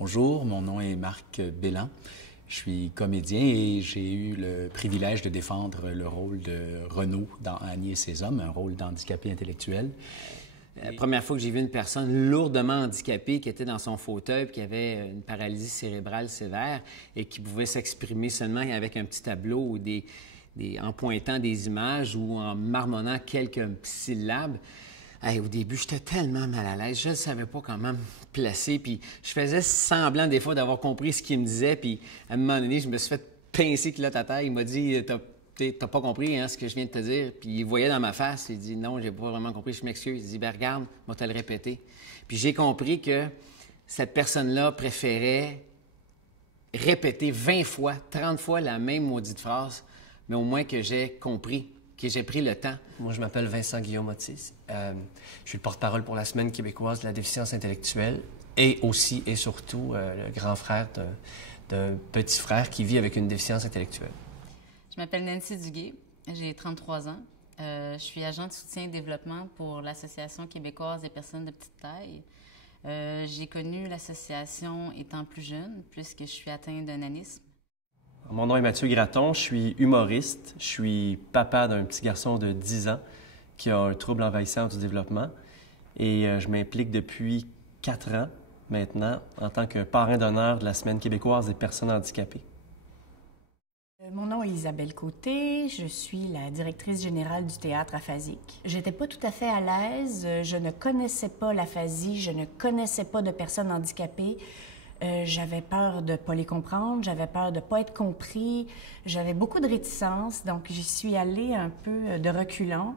Bonjour, mon nom est Marc Belland. Je suis comédien et j'ai eu le privilège de défendre le rôle de Renaud dans Annie et ses hommes, un rôle d'handicapé intellectuel. La première fois que j'ai vu une personne lourdement handicapée qui était dans son fauteuil et qui avait une paralysie cérébrale sévère et qui pouvait s'exprimer seulement avec un petit tableau ou en pointant des images ou en marmonnant quelques syllabes. Hey, au début, j'étais tellement mal à l'aise, je ne savais pas comment me placer, puis je faisais semblant des fois d'avoir compris ce qu'il me disait, puis à un moment donné, je me suis fait pincer culotte à terre. Il m'a dit « T'as pas compris ce que je viens de te dire? » Puis il voyait dans ma face, il dit « Non, j'ai pas vraiment compris, je m'excuse. » Il dit « Ben regarde, moi te le répéter. » Puis j'ai compris que cette personne-là préférait répéter 20 fois, 30 fois la même maudite phrase, mais au moins que j'ai compris, que j'ai pris le temps. Moi, je m'appelle Vincent Guillaume-Otis. Je suis le porte-parole pour la Semaine québécoise de la déficience intellectuelle et aussi et surtout le grand frère d'un petit frère qui vit avec une déficience intellectuelle. Je m'appelle Nancy Duguay, j'ai 33 ans. Je suis agent de soutien et développement pour l'Association québécoise des personnes de petite taille. J'ai connu l'association étant plus jeune, puisque je suis atteinte d'un nanisme. Mon nom est Mathieu Gratton, je suis humoriste, je suis papa d'un petit garçon de 10 ans qui a un trouble envahissant du développement et je m'implique depuis 4 ans maintenant en tant que parrain d'honneur de la Semaine québécoise des personnes handicapées. Mon nom est Isabelle Côté, je suis la directrice générale du théâtre aphasique. J'étais pas tout à fait à l'aise, je ne connaissais pas l'aphasie, je ne connaissais pas de personnes handicapées. J'avais peur de ne pas les comprendre, j'avais peur de ne pas être compris, j'avais beaucoup de réticence, donc j'y suis allée un peu de reculons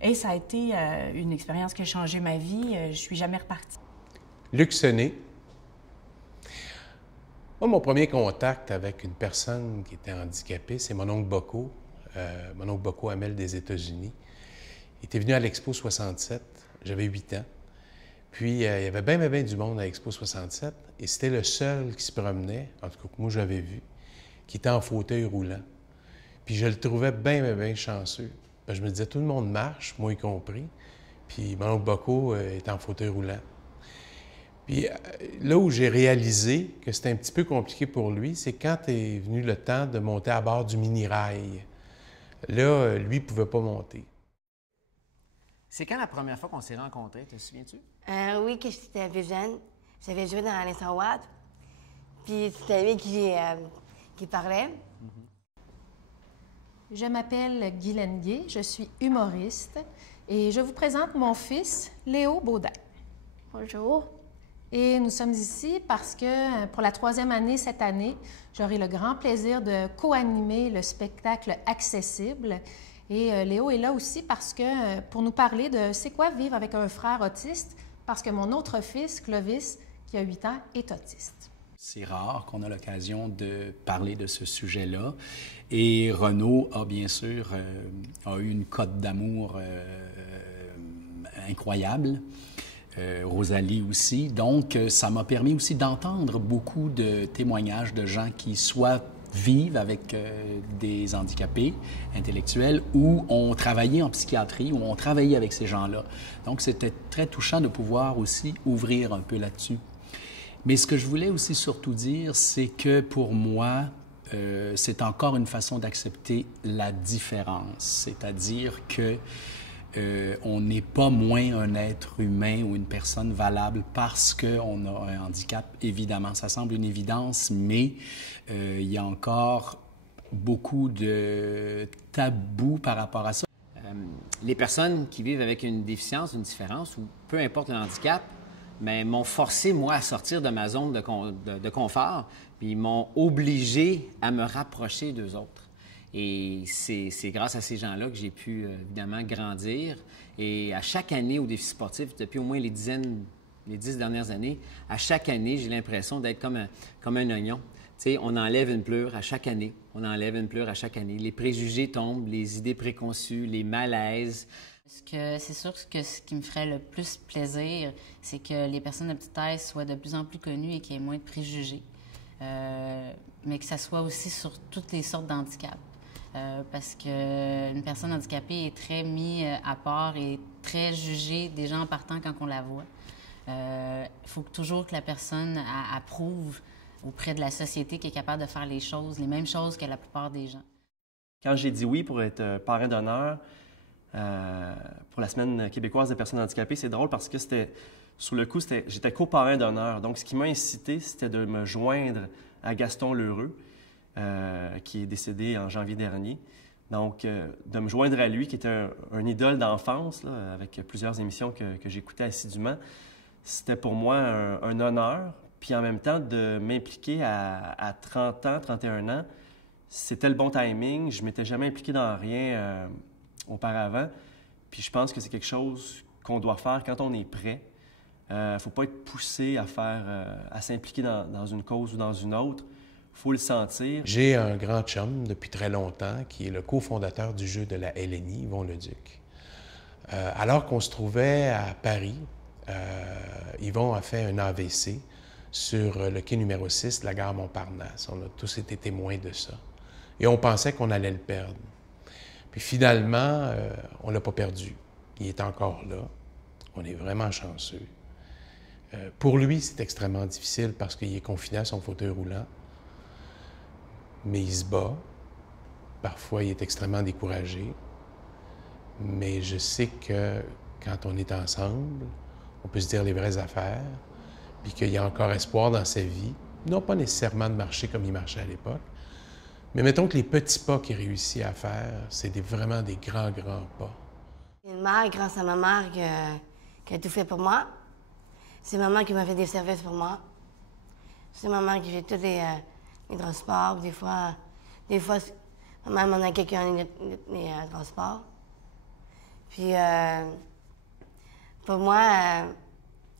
et ça a été une expérience qui a changé ma vie, je suis jamais repartie. Luc Sené. Moi, mon premier contact avec une personne qui était handicapée, c'est mon oncle Bocco, Hamel des États-Unis. Il était venu à l'Expo 67, j'avais 8 ans. Puis, il y avait bien du monde à l'Expo 67 et c'était le seul qui se promenait, en tout cas que moi j'avais vu, qui était en fauteuil roulant. Puis je le trouvais bien chanceux. Ben, je me disais, tout le monde marche, moi y compris, puis mon oncle Bocco est en fauteuil roulant. Puis là où j'ai réalisé que c'était un petit peu compliqué pour lui, c'est quand est venu le temps de monter à bord du mini-rail. Là, lui, il ne pouvait pas monter. C'est quand la première fois qu'on s'est rencontrés, te souviens-tu? Oui, que j'étais plus jeune. J'avais joué dans les Watt. Puis c'était lui qui parlait. Je m'appelle Guylaine Gay, je suis humoriste et je vous présente mon fils, Léo Baudin. Bonjour. Et nous sommes ici parce que pour la 3e année cette année, j'aurai le grand plaisir de co-animer le spectacle Accessible. Et Léo est là aussi parce que pour nous parler de c'est quoi vivre avec un frère autiste, parce que mon autre fils, Clovis, qui a 8 ans, est autiste. C'est rare qu'on a l'occasion de parler de ce sujet-là. Et Renaud a bien sûr a eu une cote d'amour incroyable. Rosalie aussi. Donc, ça m'a permis aussi d'entendre beaucoup de témoignages de gens qui soit vivent avec des handicapés intellectuels ou ont travaillé en psychiatrie ou ont travaillé avec ces gens-là. Donc, c'était très touchant de pouvoir aussi ouvrir un peu là-dessus. Mais ce que je voulais aussi surtout dire, c'est que pour moi, c'est encore une façon d'accepter la différence. C'est-à-dire que on n'est pas moins un être humain ou une personne valable parce qu'on a un handicap. Évidemment, ça semble une évidence, mais il y a encore beaucoup de tabous par rapport à ça. Les personnes qui vivent avec une déficience, une différence, ou peu importe le handicap, m'ont forcé, moi, à sortir de ma zone de confort, puis ils m'ont obligé à me rapprocher d'eux autres. Et c'est grâce à ces gens-là que j'ai pu, évidemment, grandir. Et à chaque année au défi sportif, depuis au moins les 10 dernières années, à chaque année, j'ai l'impression d'être comme un oignon. Tu sais, on enlève une pleure à chaque année. On enlève une pleure à chaque année. Les préjugés tombent, les idées préconçues, les malaises. C'est sûr que ce qui me ferait le plus plaisir, c'est que les personnes de petite taille soient de plus en plus connues et qu'il y ait moins de préjugés. Mais que ça soit aussi sur toutes les sortes d'handicaps. Parce qu'une personne handicapée est très mise à part et très jugée déjà en partant quand on la voit. Il faut toujours que la personne approuve auprès de la société qu'elle est capable de faire les choses, les mêmes choses que la plupart des gens. Quand j'ai dit oui pour être parrain d'honneur pour la Semaine québécoise des personnes handicapées, c'est drôle parce que sur le coup, j'étais co-parrain d'honneur. Donc, ce qui m'a incité, c'était de me joindre à Gaston L'Heureux, qui est décédé en janvier dernier. Donc, de me joindre à lui, qui était un idole d'enfance, là, avec plusieurs émissions que j'écoutais assidûment, c'était pour moi un honneur. Puis en même temps, de m'impliquer à 30 ans, 31 ans, c'était le bon timing. Je ne m'étais jamais impliqué dans rien auparavant. Puis je pense que c'est quelque chose qu'on doit faire quand on est prêt. Il ne faut pas être poussé à s'impliquer dans une cause ou dans une autre. Il faut le sentir. J'ai un grand chum depuis très longtemps qui est le cofondateur du jeu de la LNI, Yvon Leduc. Alors qu'on se trouvait à Paris, Yvon a fait un AVC sur le quai numéro 6 de la gare Montparnasse. On a tous été témoins de ça. Et on pensait qu'on allait le perdre. Puis finalement, on ne l'a pas perdu. Il est encore là. On est vraiment chanceux. Pour lui, c'est extrêmement difficile parce qu'il est confiné à son fauteuil roulant. Mais il se bat. Parfois, il est extrêmement découragé. Mais je sais que quand on est ensemble, on peut se dire les vraies affaires, puis qu'il y a encore espoir dans sa vie. Non pas nécessairement de marcher comme il marchait à l'époque, mais mettons que les petits pas qu'il réussit à faire, c'est vraiment des grands, grands pas. Une mère, grâce à ma mère, qui a tout fait pour moi. C'est maman qui m'a fait des services pour moi. C'est maman qui fait tous les transports. Des fois maman m'en a quelqu'un les transports. Puis, pour moi,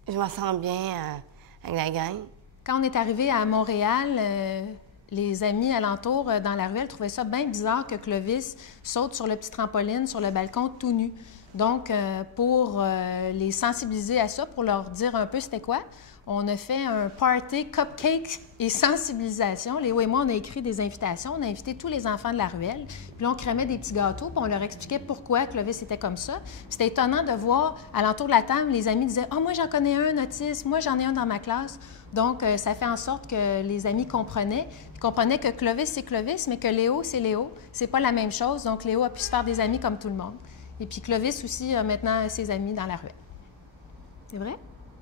je me sens bien avec la gang. Quand on est arrivé à Montréal, les amis alentours dans la ruelle trouvaient ça bien bizarre que Clovis saute sur le petit trampoline, sur le balcon, tout nu. Donc, pour les sensibiliser à ça, pour leur dire un peu c'était quoi, on a fait un party cupcake et sensibilisation. Léo et moi, on a écrit des invitations. On a invité tous les enfants de la ruelle. Puis là, on crémait des petits gâteaux, puis on leur expliquait pourquoi Clovis était comme ça. Puis c'était étonnant de voir, alentour de la table, les amis disaient « Ah, moi, j'en connais un autiste. Moi, j'en ai un dans ma classe. » Donc, ça fait en sorte que les amis comprenaient que Clovis, c'est Clovis, mais que Léo, c'est Léo. C'est pas la même chose. Donc, Léo a pu se faire des amis comme tout le monde. Et puis Clovis aussi a maintenant ses amis dans la ruelle. C'est vrai?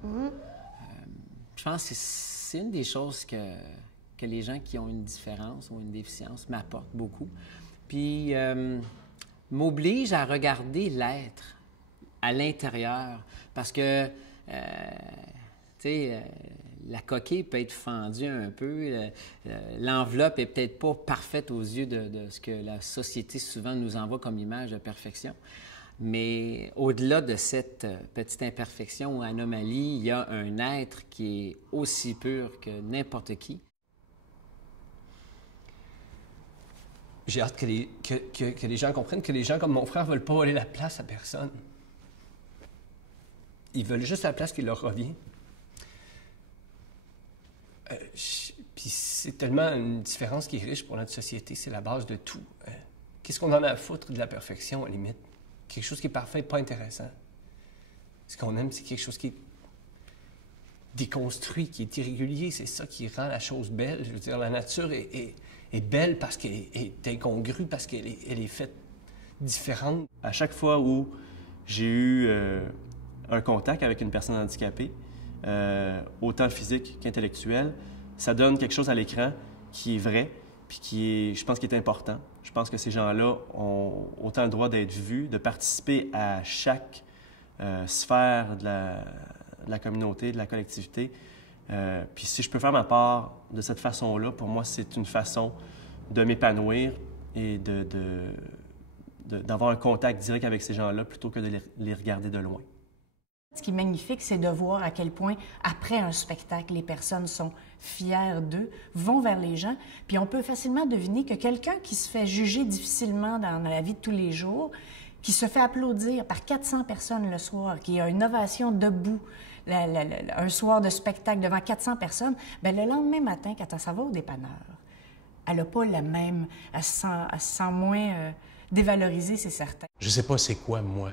Mm-hmm. Je pense que c'est une des choses que les gens qui ont une différence ou une déficience m'apportent beaucoup. Puis, m'oblige à regarder l'être à l'intérieur. Parce que, tu sais, la coquille peut être fendue un peu. L'enveloppe est peut-être pas parfaite aux yeux de ce que la société souvent nous envoie comme image de perfection. Mais au-delà de cette petite imperfection ou anomalie, il y a un être qui est aussi pur que n'importe qui. J'ai hâte que les gens comprennent que les gens comme mon frère ne veulent pas voler la place à personne. Ils veulent juste la place qui leur revient. Puis c'est tellement une différence qui est riche pour notre société, c'est la base de tout. Qu'est-ce qu'on en a à foutre de la perfection, à la limite? Quelque chose qui est parfait, pas intéressant. Ce qu'on aime, c'est quelque chose qui est déconstruit, qui est irrégulier. C'est ça qui rend la chose belle. Je veux dire, la nature est belle parce qu'elle est incongrue, parce qu'elle est faite différente. À chaque fois où j'ai eu un contact avec une personne handicapée, autant physique qu'intellectuel, ça donne quelque chose à l'écran qui est vrai, puis je pense, qui est important. Je pense que ces gens-là ont autant le droit d'être vus, de participer à chaque sphère de la communauté, de la collectivité. Puis si je peux faire ma part de cette façon-là, pour moi, c'est une façon de m'épanouir et d'avoir un contact direct avec ces gens-là plutôt que de les regarder de loin. Ce qui est magnifique, c'est de voir à quel point, après un spectacle, les personnes sont fières d'eux, vont vers les gens, puis on peut facilement deviner que quelqu'un qui se fait juger difficilement dans la vie de tous les jours, qui se fait applaudir par 400 personnes le soir, qui a une ovation debout, un soir de spectacle devant 400 personnes, bien, le lendemain matin, quand elle s'en va au dépanneur, elle n'a pas la même... Elle se sent moins dévalorisée, c'est certain. Je ne sais pas c'est quoi, moi,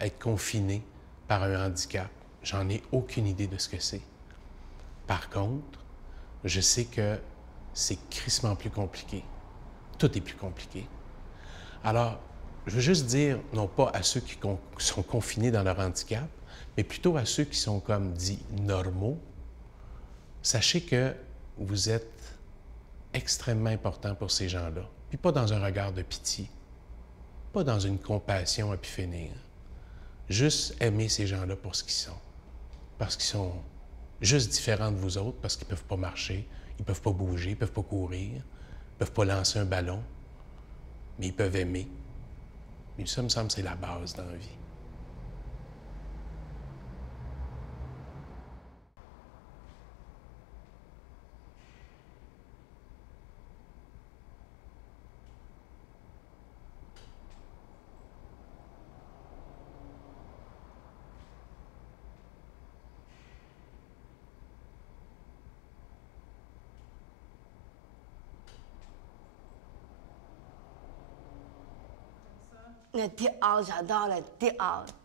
être confiné par un handicap. j'en ai aucune idée de ce que c'est. Par contre, je sais que c'est crissement plus compliqué. Tout est plus compliqué. Alors, je veux juste dire, non pas à ceux qui sont confinés dans leur handicap, mais plutôt à ceux qui sont comme dits normaux, sachez que vous êtes extrêmement important pour ces gens-là. Puis pas dans un regard de pitié, pas dans une compassion à pu finir. Juste aimer ces gens-là pour ce qu'ils sont. Parce qu'ils sont juste différents de vous autres, parce qu'ils ne peuvent pas marcher, ils ne peuvent pas bouger, ils ne peuvent pas courir, ils ne peuvent pas lancer un ballon, mais ils peuvent aimer. Et ça, me semble, c'est la base dans la vie. Le théâtre, j'adore le théâtre.